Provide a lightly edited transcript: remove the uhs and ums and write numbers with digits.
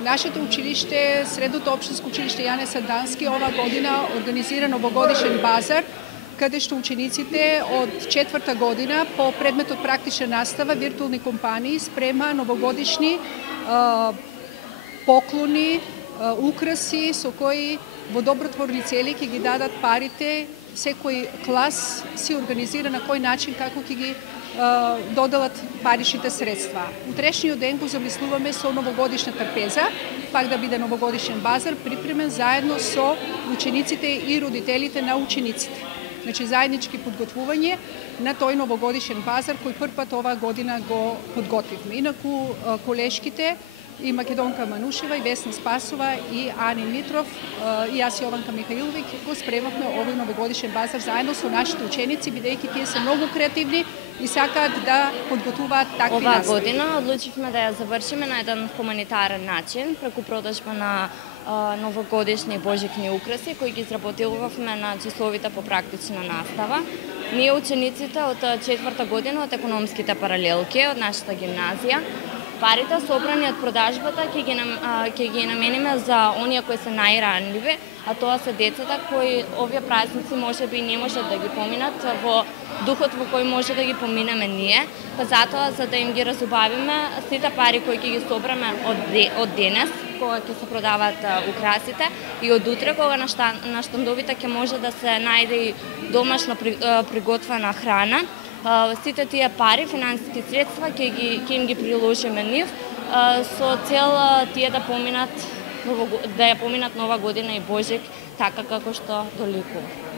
Нашето училиште, Средното општинско училиште Јане Сандански, ова година организира новогодишен базар, каде што учениците од 4-та година по предметот практична настава виртуални компании спрема новогодишни поклони, украси со кои во добротворни цели ќе ги дадат парите. Секој клас си организира на кој начин како ќе ги доделат паричните средства. Утрешниот ден го замислуваме со новогодишна трпеза, пак да биде новогодишен базар припремен заедно со учениците и родителите на учениците. Значи заеднички подготвување на тој новогодишен базар кој првпат оваа година го подготвивме. Инаку колешките и Македонка Манушева, и Весна Спасова, и Ани Митров, и јас Јованка Михаиловиќ го спремавме овој новогодишен базар заедно со нашите ученици, бидејќи тие се многу креативни и сакаат да подготвуваат такви настави. Оваа година одлучивме да ја завршиме на еден хуманитарен начин, преку продажба на новогодишни божикни украси кои ги изработувавме на часовите по практична настава. Ние учениците од 4-та година од економските паралелки од нашата гимназија, парите собрани од продажбата ќе ги намениме за оние кои се најранливи, а тоа се децата кои овие празници можеби не можат да ги поминат во духот во кој може да ги поминеме ние, па затоа за да им ги разубавиме сите пари кои ќе ги собраме од денес, кога ќе се продаваат украсите, и од утре кога на штандовите ќе може да се најде и домашно приготвена храна. Сите тие пари, финансиски средства, ќе им ги приложиме нив со цел тие да ја поминат нова година и Божик така како што доликува.